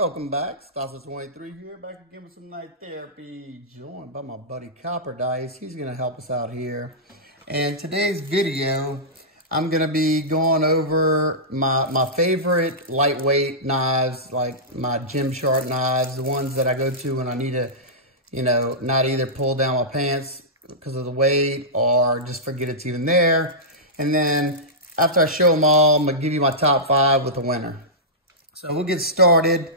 Welcome back, Stasa23 here, back again with some night therapy, joined by my buddy Copper Dice. He's gonna help us out here. And today's video, I'm gonna be going over my favorite lightweight knives, like my Gymshark knives, the ones that I go to when I need to, not either pull down my pants because of the weight or just forget it's even there. And then after I show them all, I'm gonna give you my top 5 with the winner. So we'll get started.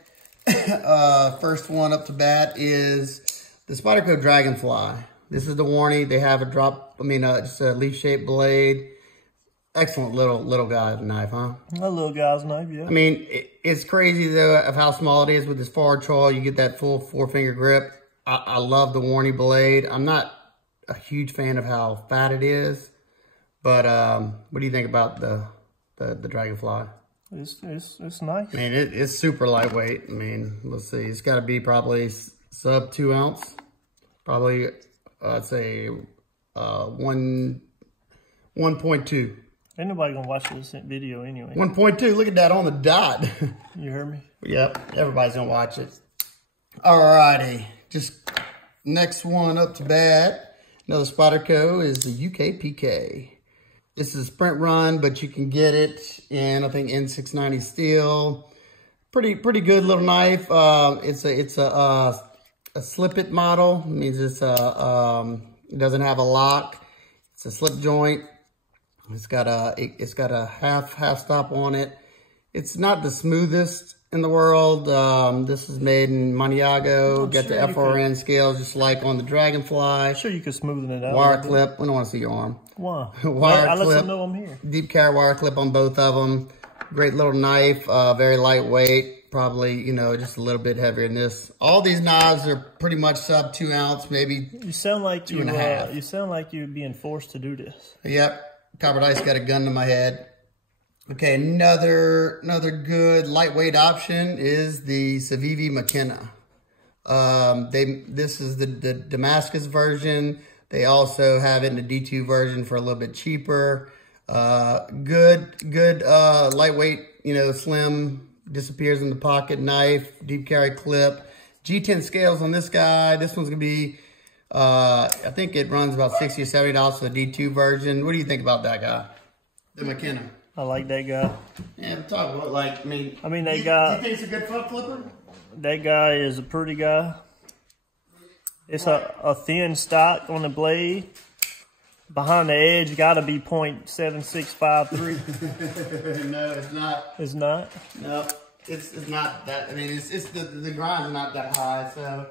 First one up to bat is the Spyderco Dragonfly. This is the Warnie. They have a just a leaf-shaped blade. Excellent little guy's knife, huh? A little guy's knife, yeah. I mean, it's crazy though of how small it is with this forward trawl. You get that full 4-finger grip. I love the Warnie blade. I'm not a huge fan of how fat it is, but what do you think about the Dragonfly? It's nice. I mean, it's super lightweight. I mean, let's see. It's got to be probably sub 2 ounce. Probably, I'd say 1.2. Ain't nobody gonna watch this video anyway. 1.2. Look at that on the dot. You heard me? Yep. Everybody's gonna watch it. Alrighty. Just next one up to bat. Another Spyderco is the UK PK. This is a sprint run, but you can get it in, I think, N690 steel. Pretty good little knife. It's a slip it model. It means it doesn't have a lock. It's a slip joint. It's got a half stop on it. It's not the smoothest in the world. This is made in Maniago. Got the FRN scales, just like on the Dragonfly. I'm sure you could smoothen it out. Wire clip. We don't want to see your arm. Why? Wire I clip. let them know I'm here. Deep carry wire clip on both of them. Great little knife. Very lightweight. Probably, just a little bit heavier than this. All these knives are pretty much sub 2 ounce, maybe. You sound like 2.5. You sound like you're being forced to do this. Yep. Copper Dice got a gun to my head. Okay, another good lightweight option is the Civivi McKenna. This is the Damascus version. They also have it in the D2 version for a little bit cheaper. Good lightweight, slim, disappears in the pocket knife, deep carry clip. G10 scales on this guy. This one's gonna be, I think it runs about $60 or $70 for the D2 version. What do you think about that guy? The McKenna. I like that guy. Yeah, I'm talking about do you think it's a good front flipper? That guy is a pretty guy. It's a thin stock on the blade. Behind the edge, got to be .7653. No, it's not. It's not? No, it's not that. I mean, it's the grind's not that high, so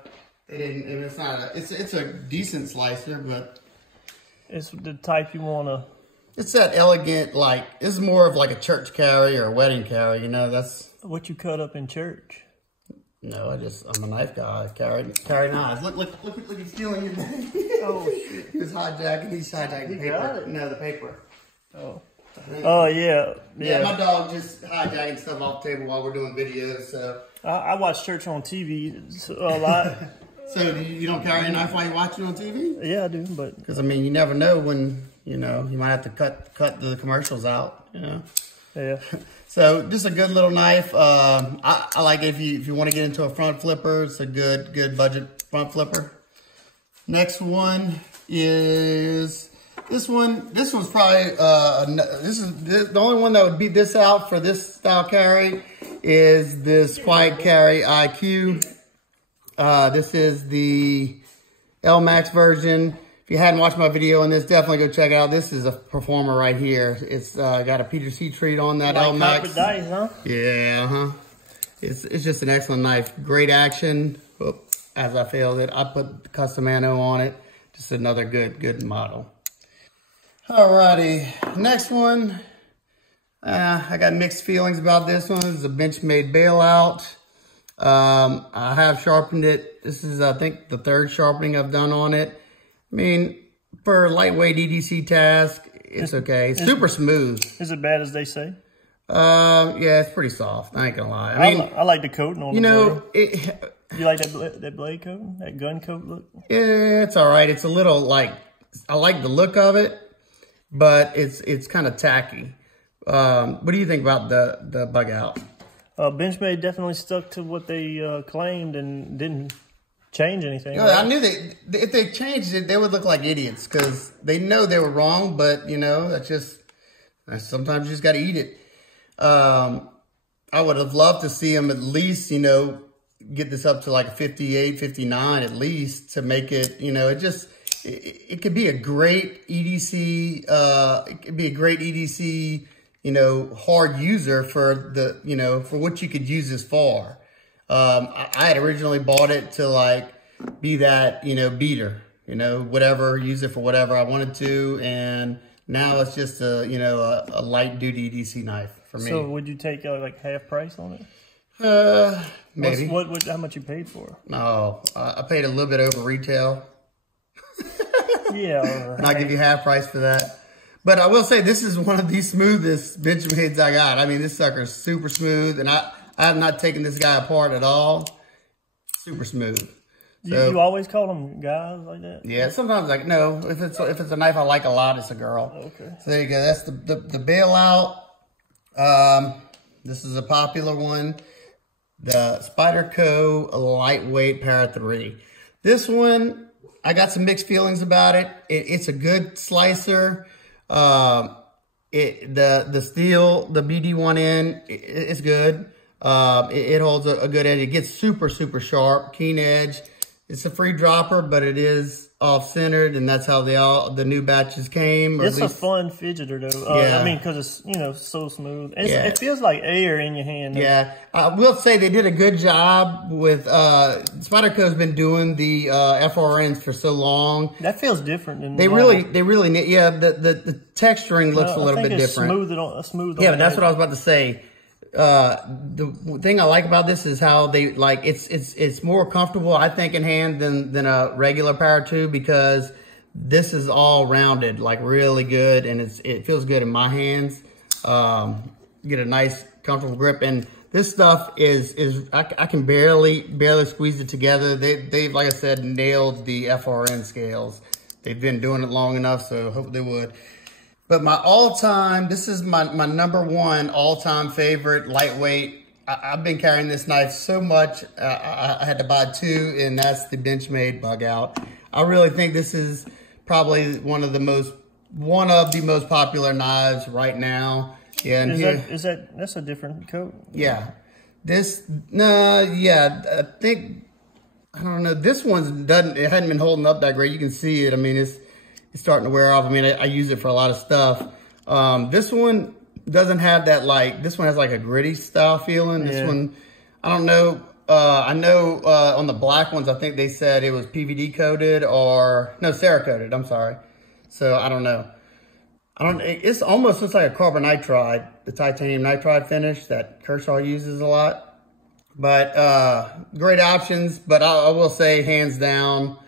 they didn't. And it's not it's a decent slicer, but it's the type you want to. It's that elegant, it's more of like a church carry or a wedding carry, that's... What you cut up in church? No, I'm a knife guy. I carry knives. Look, he's stealing your bag. Oh, shit. He's hijacking the paper. No, the paper. Oh. Oh, yeah. Yeah, my dog just hijacking stuff off the table while we're doing videos, so... I watch church on TV a lot. So you don't carry a knife while you watch it on TV? Yeah, I do, but... Because, you never know when... you might have to cut the commercials out, Yeah. So just a good little knife. I like it if you want to get into a front flipper. It's a good budget front flipper. Next one is this one. This one's probably the only one that would beat this out for this style carry is this Quiet Carry IQ. This is the Elmax version. If you hadn't watched my video on this, definitely go check it out. This is a performer right here. It's got a Peter C treat on that Elmax. Copper Dice, huh? Yeah, It's just an excellent knife. Great action. Oop, as I failed it, I put custom anno on it. Just another good model. Alrighty, next one. I got mixed feelings about this one. It's a Benchmade Bailout. I have sharpened it. This is, I think, the 3rd sharpening I've done on it. I mean, for a lightweight EDC task, it's okay. Super smooth. Is it bad as they say? Yeah, it's pretty soft. I ain't gonna lie. I like the coating on the blade. You like that blade coating? That gun coat look? Yeah, it's all right. It's a little I like the look of it, but it's kind of tacky. What do you think about the Bugout? Benchmade definitely stuck to what they claimed and didn't change anything. No, I knew if they changed it, they would look like idiots because they know they were wrong. But you know, sometimes you just got to eat it. I would have loved to see them at least, you know, get this up to like a 58, 59 at least to make it, you know, it could be a great EDC, you know, hard user for the, you know, for what you could use this for. I had originally bought it to like be that, you know, beater, you know, whatever, use it for whatever I wanted to. And now it's just a, you know, a light duty EDC knife for me. So would you take like half price on it? Maybe. How much you paid for? No, I paid a little bit over retail. Yeah. And I'll give you half price for that. But I will say this is one of the smoothest Benchmades I got. I mean, this sucker is super smooth, and I have not taken this guy apart at all. Super smooth. So, you always call them guys like that? Yeah, sometimes like no. If it's a knife I like a lot, it's a girl. Okay. So there you go. That's the Bailout. This is a popular one. The Spyderco Lightweight Para 3. This one, I got some mixed feelings about it. It's a good slicer. The steel, the BD1N, it's good. It holds a good edge. It gets super, super sharp, keen edge. It's a free dropper, but it is off-centered, and that's how the new batches came. It's a fun fidgeter, though. Yeah. I mean, because it's, you know, so smooth. It feels like air in your hand. Yeah. I will say they did a good job with, Spyderco's been doing the FRNs for so long. That feels different than They really, yeah, the texturing looks a little bit different. Smooth yeah, but that's what I was about to say. The thing I like about this is how they like it's more comfortable, I think, in hand than a regular Para 2 because this is all rounded, like really good, and it feels good in my hands. Get a nice comfortable grip, and this stuff is I can barely squeeze it together. They've like I said nailed the FRN scales. They've been doing it long enough, so I hope they would. But my all-time, this is my number one all-time favorite lightweight. I've been carrying this knife so much, I had to buy two, and that's the Benchmade Bugout. I really think this is probably one of the most popular knives right now. Yeah, and that's a different coat? Yeah. I think, I don't know, this one it hadn't been holding up that great. You can see it, I mean, it's starting to wear off. I mean, I use it for a lot of stuff. This one doesn't have that, like, this one has like a gritty style feeling. This one, I don't know. I know on the black ones, I think they said it was PVD coated or, no, Cerakoted, I'm sorry. So I don't know. It's almost looks like a carbon nitride, the titanium nitride finish that Kershaw uses a lot. But great options, but I will say hands down,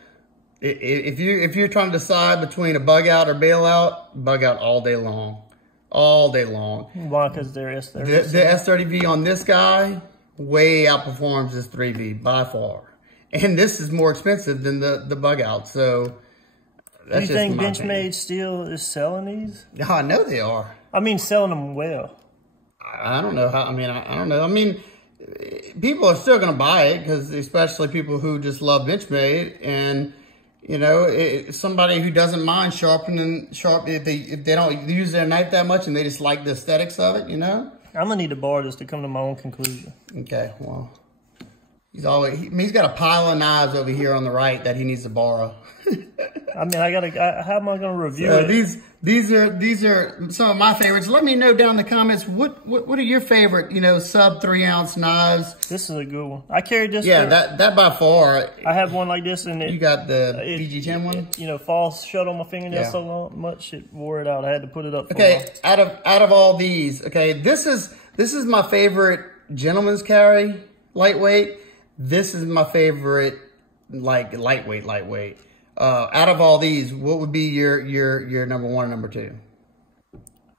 if you're trying to decide between a Bugout or Bailout, Bugout all day long. All day long. Why? Because they're S30. The S30V on this guy way outperforms this 3V by far. And this is more expensive than the Bugout. So that's Do you think Benchmade still is selling these? Yeah, I know they are. I mean, selling them well. I don't know how. I don't know. I mean, people are still going to buy it because especially people who just love Benchmade, and you know, somebody who doesn't mind sharpening, if they don't use their knife that much and they just like the aesthetics of it, you know. I'm gonna need to borrow this to come to my own conclusion. Okay, well, he's got a pile of knives over here on the right that he needs to borrow. I mean, how am I gonna review it? These are some of my favorites. Let me know down in the comments what are your favorite, you know, sub 3 ounce knives. This is a good one. I carried this. Yeah, that by far. I have one like this, and you got the PG10 one. You know, fall shut on my fingernail so much it wore it out. I had to put it up. Okay, out of all these, okay, this is my favorite gentleman's carry lightweight. This is my favorite like lightweight. Out of all these, what would be your number one and number two?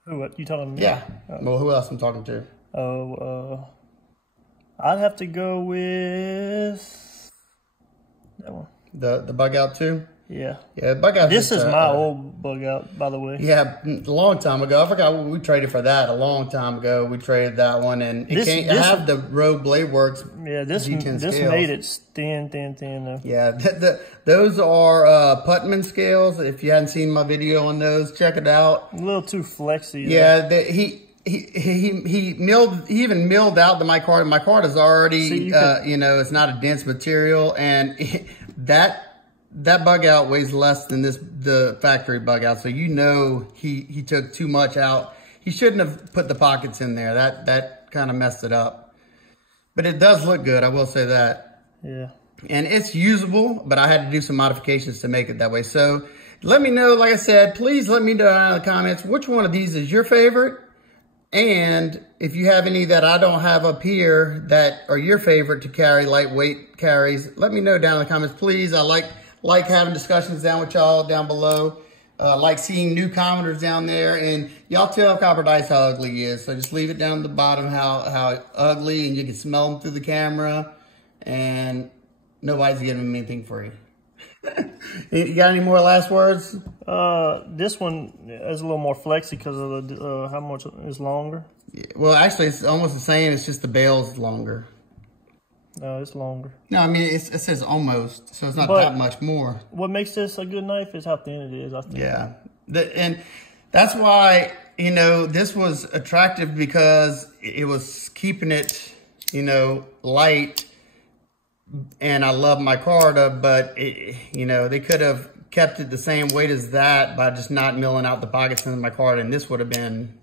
Who? What, you telling me? Yeah. Well, who else I'm talking to? I'd have to go with that one. The Bugout too. Yeah. Yeah, Bugout. This is my old Bugout, by the way. Yeah, a long time ago. I forgot we traded for that a long time ago. We traded that one, and it can't have the Rogue Blade Works. Yeah, this G10 this scales. made it thin though. Yeah, those are Putman scales. If you hadn't seen my video on those, check it out. A little too flexy. Yeah, he even milled out the micarta. Micarta is already you know, it's not a dense material, and that bug out weighs less than the factory bug out. So you know he took too much out. He shouldn't have put the pockets in there. That kind of messed it up. But it does look good, I will say that. Yeah. And it's usable, but I had to do some modifications to make it that way. So let me know, like I said, please let me know down in the comments which one of these is your favorite. And if you have any that I don't have up here that are your favorite to carry, lightweight carries, let me know down in the comments, please. I like having discussions down with y'all down below. Like seeing new commenters down there, and y'all tell Copper Dice how ugly he is. So just leave it down at the bottom how ugly, and you can smell him through the camera, and nobody's giving him anything free. You got any more last words? This one is a little more flexy because of the how much is longer. Yeah, well, actually, it's almost the same. It's just the bail's longer. No, it's longer. No, I mean, it says almost, so it's not that much more. What makes this a good knife is how thin it is, I think. Yeah, and that's why, you know, this was attractive because it was keeping it, you know, light. And I love micarta, but, you know, they could have kept it the same weight as that by just not milling out the pockets in the micarta, and this would have been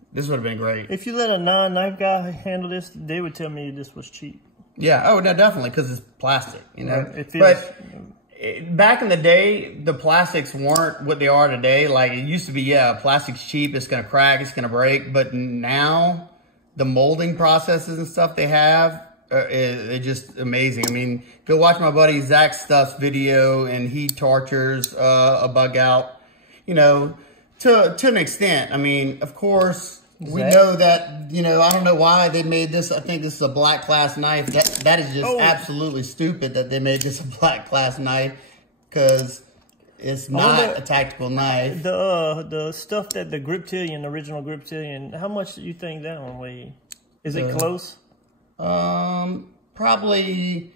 great. If you let a non-knife guy handle this, they would tell me this was cheap. Yeah, oh, no, definitely, because it's plastic, you know. Right. It feels, but back in the day, the plastics weren't what they are today. Like, it used to be, yeah, plastic's cheap, it's going to crack, it's going to break. But now, the molding processes and stuff they have, they're just amazing. I mean, go watch my buddy Zach Stuff's video, and he tortures a bug out, you know, to an extent. I mean, of course, we know that, you know, I don't know why they made this. I think this is a black class knife. That is just absolutely stupid that they made this a black class knife, because it's not a tactical knife. The stuff that the Griptilian, the original Griptilian, how much do you think that one weighed? Is it close? Probably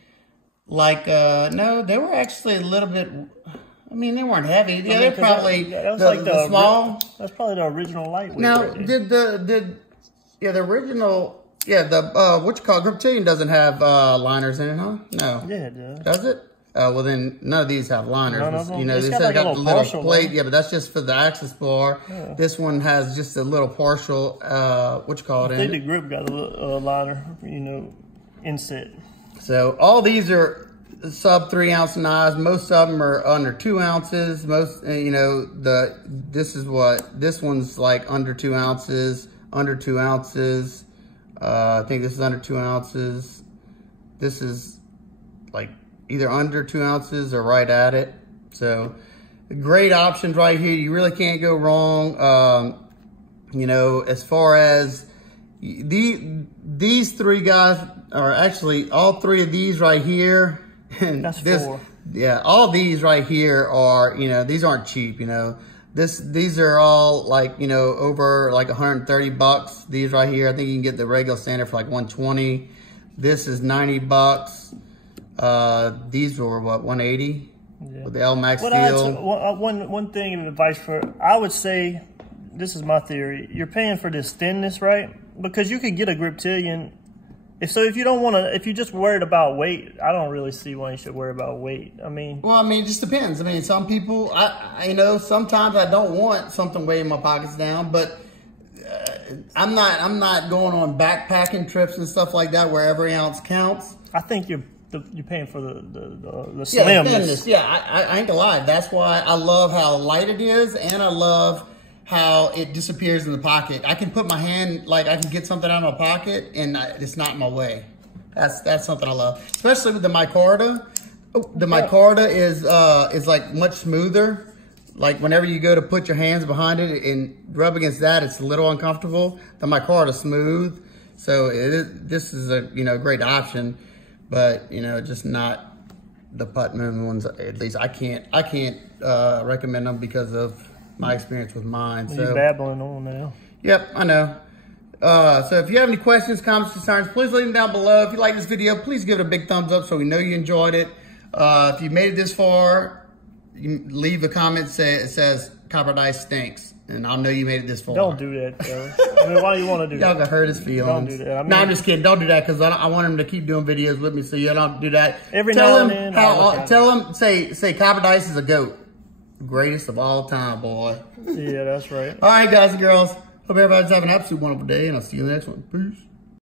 like, no, they were actually a little bit, I mean, they weren't heavy. Yeah, they're probably that was like the small. That's probably the original lightweight. Now, right the original, what you call Griptilian doesn't have liners in it, huh? No. Yeah, it does. Does it? Well, then none of these have liners. None of them? You know, It's this got has like a got the little little partial plate. one. Yeah, but that's just for the access bar. Yeah. This one has just a little partial, what you call it? I think the grip got a liner, you know, inset. So all these are sub 3 ounce knives. Most of them are under 2 ounces. Most, you know, this one's like under 2 ounces, under 2 ounces. I think this is under 2 ounces. This is like either under 2 ounces or right at it. So great options right here. You really can't go wrong. You know, as far as these three guys are actually all three of these right here. And that's four. Yeah, all these right here are, you know, these aren't cheap, you know. These are all like, you know, over like 130 bucks. These right here, I think you can get the regular standard for like 120. This is 90 bucks. These were what, 180? Yeah. With the Elmax steel. One thing of advice I would say, this is my theory. You're paying for this thinness, right? Because you could get a Griptilian. If you don't want to, if you're just worried about weight, I don't really see why you should worry about weight. I mean, well, I mean, it just depends. I mean, some people, you know, sometimes I don't want something weighing my pockets down, but I'm not going on backpacking trips and stuff like that where every ounce counts. I think you're paying for the slimness. Yeah, the thinness. Yeah, I ain't gonna lie. That's why I love how light it is, and I love how it disappears in the pocket. I can put my hand, like I can get something out of my pocket and it's not in my way. That's something I love. Especially with the micarta. The micarta is like much smoother. Like whenever you go to put your hands behind it and rub against that, it's a little uncomfortable. The micarta is smooth. So this is a, you know, great option, but you know, just not the Putman ones, at least I can't recommend them because of my experience with mine. You're babbling on now. Yep, I know. So if you have any questions, comments, concerns, please leave them down below. If you like this video, please give it a big thumbs up so we know you enjoyed it. If you made it this far, you can leave a comment it says copper dice stinks, and I'll know you made it this far. Don't do that, Joe. I mean, why do you want to do that? Y'all gonna hurt his feelings. Don't do that. I mean, no, I'm just kidding. Don't do that because I want him to keep doing videos with me. So you don't do that. Every now and then. Tell him say copper dice is a goat, greatest of all time, boy. Yeah, that's right. All right, guys and girls. Hope everybody's having an absolute wonderful day, and I'll see you in the next one. Peace.